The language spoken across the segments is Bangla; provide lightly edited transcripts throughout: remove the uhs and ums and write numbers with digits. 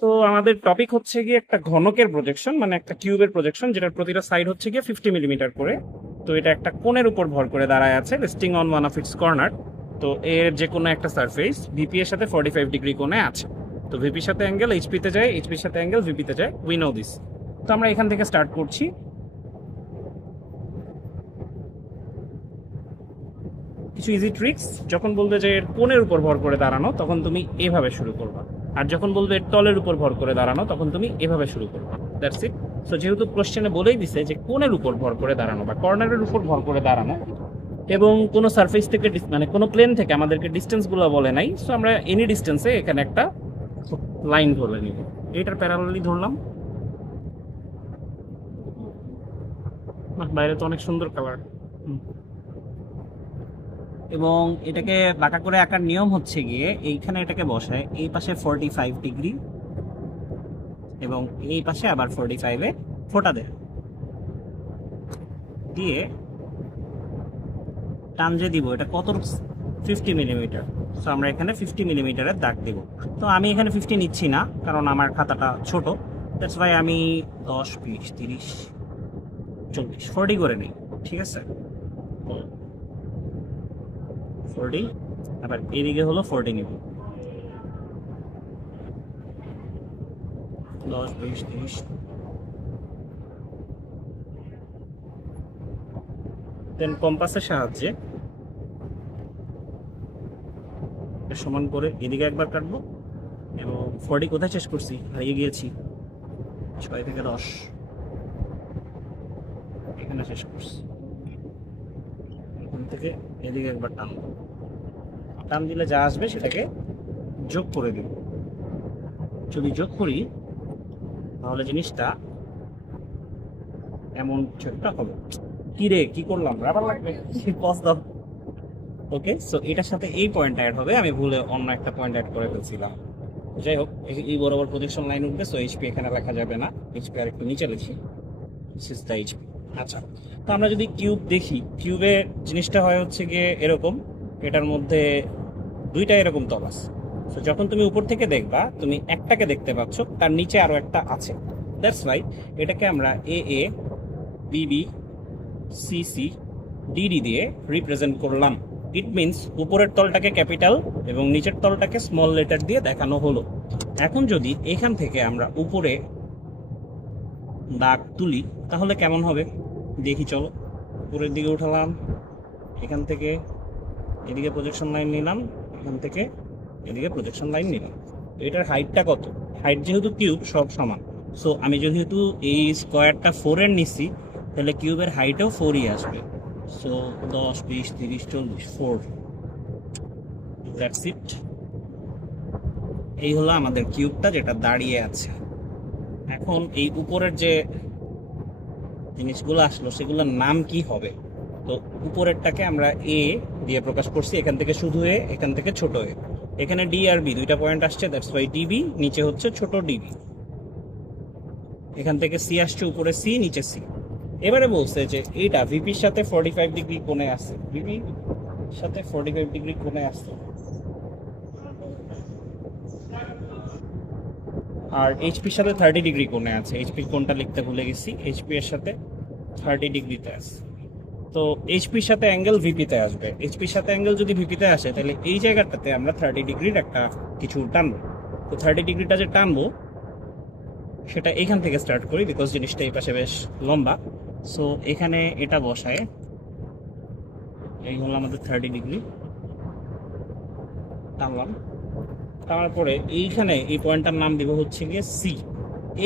তো আমাদের টপিক হচ্ছে গিয়ে একটা ঘনকের প্রজেকশন, মানে একটা কিউবের প্রজেকশন, যেটার প্রতিটা সাইড হচ্ছে গিয়ে 50 মিলিমিটার করে। তো এটা একটা কোণের উপর ভর করে দাঁড়ায় আছে, resting on one of its corner. তো এর যে কোনো একটা সারফেস ভিপি এর সাথে 45 ডিগ্রি কোণে আছে। তো ভিপির সাথে অ্যাঙ্গেল এইচপিতে যায়, এইচপির সাথে অ্যাঙ্গেল ভিপিতে যায়, উই নো দিস। তো আমরা এখান থেকে স্টার্ট করছি। কিছু ইজি ট্রিক্স, যখন বলবে যে এর কোণের উপর ভর করে দাঁড়ানো, তখন তুমি এভাবে শুরু করবা। আর যখন বলবে এর তলের উপর ভর করে দাঁড়ানো, তখন তুমি এভাবে শুরু করবা। That's it. সো যেহেতু কোশ্চেনে বলেই দিছে যে কোণের উপর ভর করে দাঁড়ানো বা কর্নারের উপর ভর করে দাঁড়ানো, এবং কোনো সারফেস থেকে মানে কোনো প্লেন থেকে আমাদেরকে ডিস্টেন্সগুলো বলে নাই, সো আমরা এনি ডিস্টেন্সে এখানে একটা লাইন ধরে নিব। এটার প্যারালালি ধরলাম। বাইরে তো অনেক সুন্দর কালার। এবং এটাকে বাঁকা করে আঁকার নিয়ম হচ্ছে গিয়ে এইখানে এটাকে বসায়, এই পাশে 45 ডিগ্রি এবং এই পাশে আবার 45-এ ফোঁটা দেয়, দিয়ে টান যে দিব এটা কত, 50 মিলিমিটার। তো আমরা এখানে 50 মিলিমিটারের দাগ দিব। তো আমি এখানে 50 নিচ্ছি না, কারণ আমার খাতাটা ছোট। দ্যাটস ভাই আমি 10, 20, 30, 40, 40 করে নিই। ঠিক আছে, 40। আবার এদিকে হলো 40 নিব। 10, 20, 30। দেন কম্পাসের সাহায্যে সমান করে এদিকে একবার কাটবো। এবং 40 কোথায় শেষ করছি, হারিয়ে গিয়েছি। 6 থেকে 10 এখানে শেষ করছি। এখান থেকে এদিকে একবার টান টান দিলে যা আসবে সেটাকে যোগ করে দিব। যদি যোগ করি তাহলে জিনিসটা এমন ছোটটা হবে। কি রে, কি করলাম, রাবার লাগবে, পজ দাও। ওকে, সো এটার সাথে এই পয়েন্ট অ্যাড হবে, আমি ভুলে অন্য একটা পয়েন্ট অ্যাড করে ফেলছিলাম। যাই হোক, এই বরাবর প্রজেকশন লাইন উঠবে, সো এইচপি এখানে লেখা যাবে না, এইচপি আর একটু নিচে লিখি, দিস ইজ দ্য এইচপি। আচ্ছা, তো আমরা যদি কিউব দেখি, কিউবে জিনিসটা হয় হচ্ছে গিয়ে এরকম, এটার মধ্যে দুইটা এরকম তল আছে। তো যখন তুমি উপর থেকে দেখবা, তুমি একটাকে দেখতে পাচ্ছ, তার নিচে আরো একটা আছে। দ্যাটস ওয়াই এটাকে আমরা A A, B B, C C, D D দিয়ে রিপ্রেজেন্ট করলাম। ইট মিনস উপরের তলটাকে ক্যাপিটাল এবং নিচের তলটাকে স্মল লেটার দিয়ে দেখানো হলো। এখন যদি এখান থেকে আমরা উপরে দাগ তুলি তাহলে কেমন হবে দেখি, চলো। উপরের দিকে উঠালাম, এখান থেকে এদিকে প্রজেকশন লাইন নিলাম, এখান থেকে এদিকে প্রজেকশন লাইন নিলাম। তো এটার হাইটটা কত? হাইট যেহেতু কিউব সব সমান, সো আমি যেহেতু এই স্কোয়ারটা 4-এর নিচ্ছি, তাহলে কিউবের হাইটও 4ই আসবে। সো 10, 20, 30, 40, 4। That's it. এই হলো আমাদের কিউবটা যেটা দাঁড়িয়ে আছে। এখন এই উপরের যে জিনিসগুলো আসলো সেগুলোর নাম কি হবে? তো উপরেরটাকে আমরা এ দিয়ে প্রকাশ করছি, এখান থেকে শুধু এ, এখান থেকে ছোট এ। এখানে ডি আর বি দুইটা পয়েন্ট আসছে, দ্যাটস ওয়াই ডিবি, নিচে হচ্ছে ছোট ডিবি। এখান থেকে সি আসছে, উপরে সি, নিচে সি। এবারে বলছে যে এইটা ভিপির সাথে 45 ডিগ্রি কোণে আছে, ভিপির সাথে 45 ডিগ্রি কোণে আছে, আর এইচপির সাথে 30 ডিগ্রি কোণে আছে। এইচপির কোণটা লিখতে ভুলে গেছি, এইচপি এর সাথে 30 ডিগ্রিতে আছে। তো এইচপির সাথে অ্যাঙ্গেল ভিপিতে আসবে। এইচপির সাথে অ্যাঙ্গেল যদি ভিপিতে আসে, তাহলে এই জায়গাটাতে আমরা 30 ডিগ্রির একটা কিছু টানবো। তো 30 ডিগ্রিটা যে টানবো সেটা এখান থেকে স্টার্ট করি, বিকজ জিনিসটা এই পাশে বেশ লম্বা। সো এখানে এটা বসায়, এই হলো আমাদের 30 ডিগ্রি। টানলাম, টানার পরে এইখানে এই পয়েন্টটার নাম দিব হচ্ছে গিয়ে সি।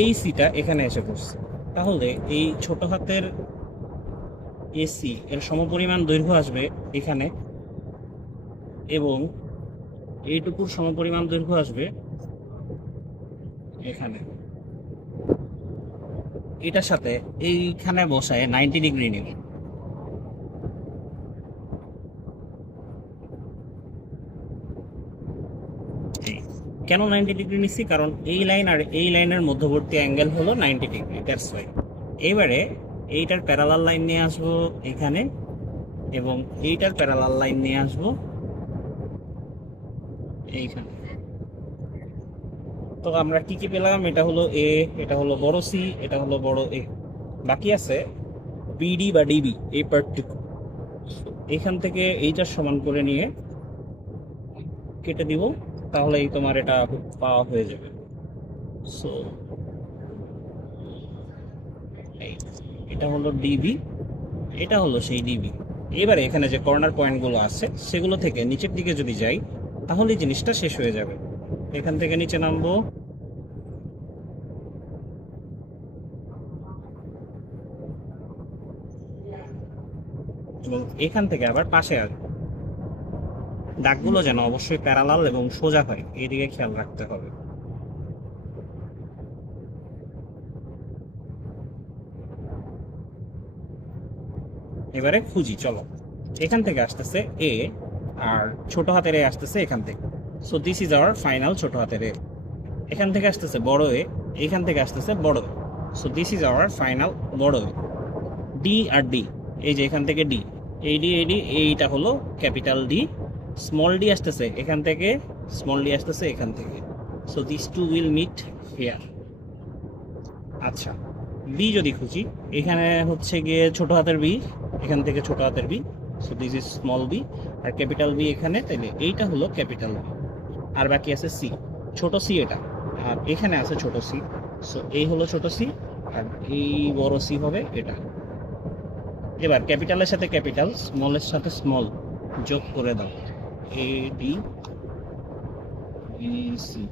এই সিটা এখানে এসে পড়ছে, তাহলে এই ছোট হাতের এসি এর সমপরিমাণ দৈর্ঘ্য আসবে এখানে, এবং এইটুকুর সমপরিমাণ দৈর্ঘ্য আসবে এখানে। এটার সাথে এইখানে বসায় 90 ডিগ্রি নেবে। কেন 90 ডিগ্রি নিচ্ছি? কারণ এই লাইন আর এই লাইনের মধ্যবর্তী অ্যাঙ্গেল হলো 90 ডিগ্রি, দ্যাটস ওয়াই। এইবারে এইটার প্যারালাল লাইন নিয়ে আসবো এখানে, এবং এইটার প্যারালাল লাইন নিয়ে আসবো এইখানে। তো আমরা কি কি পেলাম, এটা হলো এ, এটা হলো বড় সি, এটা হলো বড় এ, বাকি আছে বিডি বা ডিবি এই পার্টটুকু। এখান থেকে এইটা সমান করে নিয়ে কেটে দিব, তাহলেই তোমার এটা পাওয়া হয়ে যাবে। সো এটা হলো ডিবি, এটা হলো সেই ডিবি। এবারে এখানে যে কর্নার পয়েন্টগুলো আছে সেগুলো থেকে নিচের দিকে যদি যাই তাহলে জিনিসটা শেষ হয়ে যাবে। এখান থেকে নিচে নামবো, এবং এখান থেকে আবার পাশে আসবো। দাগগুলো যেন অবশ্যই প্যারালাল এবং সোজা হয়, এইদিকে খেয়াল রাখতে হবে। এবারে খুঁজি, চলো। এখান থেকে আসতেছে এ, আর ছোট হাতের এ আসতেছে এখান থেকে। So this is our final ছোট হাতের এ। এখান থেকে আসতেছে বড় এ, এখান থেকে আসতেছে বড় A. So this is our final বড় এ। ডি আর ডি, এই যে এখান থেকে ডি, এই ডি এই ডি, এইটা হলো ক্যাপিটাল ডি। স্মল ডি আসতেছে এখান থেকে, স্মল ডি আসতেছে এখান থেকে। So this two will meet here. আচ্ছা, বি যদি খুঁজি, এখানে হচ্ছে গিয়ে ছোট হাতের বি, এখান থেকে ছোট হাতের B. So this is small B, আর ক্যাপিটাল বি এখানে, তাইলে এইটা হলো ক্যাপিটাল বি। আর বাকি আছে সি, ছোট সি এটা, আর এখানে আছে ছোট সি। সো এই হলো ছোট সি, আর এই বড় সি হবে এটা। এবার ক্যাপিটালের সাথে ক্যাপিটাল, স্মলের সাথে স্মল যোগ করে দাও, এ ডি বি সি।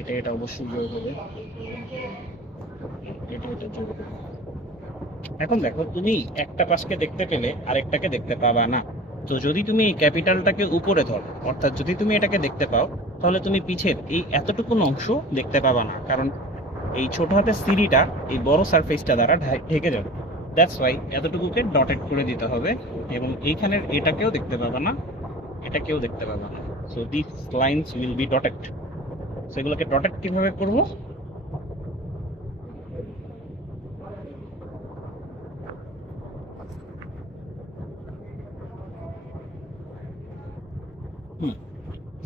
এটা এটা অবশ্যই যোগ হবে, এটা এটা যোগ হবে। এখন দেখো, তুমি একটা পাশকে দেখতে পেলে আরেকটাকে দেখতে পাবা না। তো যদি তুমি এই ক্যাপিটালটাকে উপরে ধরো, অর্থাৎ যদি তুমি এটাকে দেখতে পাও, তাহলে তুমি পিছের এই এতটুকুন অংশ দেখতে পাবা না, কারণ এই ছোট হাতের সিঁড়িটা এই বড় সারফেসটা দ্বারা ঢেকে যাবে। দ্যাটস ওয়াই এতটুকুকে ডটেড করে দিতে হবে, এবং এইখানের এটাকেও দেখতে পাবা না, এটাকেও দেখতে পাবা না। So this lines will be dotted. সেগুলোকে ডটেড কিভাবে করবো?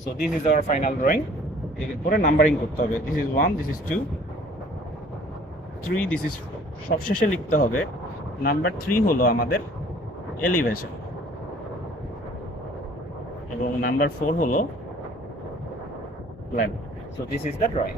So this is our final drawing. এরপরে নাম্বারিং করতে হবে, this is 1, this is 2, 3, this is, সবশেষে লিখতে হবে নাম্বার 3 হলো আমাদের এলিভেশন, এবং নাম্বার 4 হলো plan. So this is the drawing.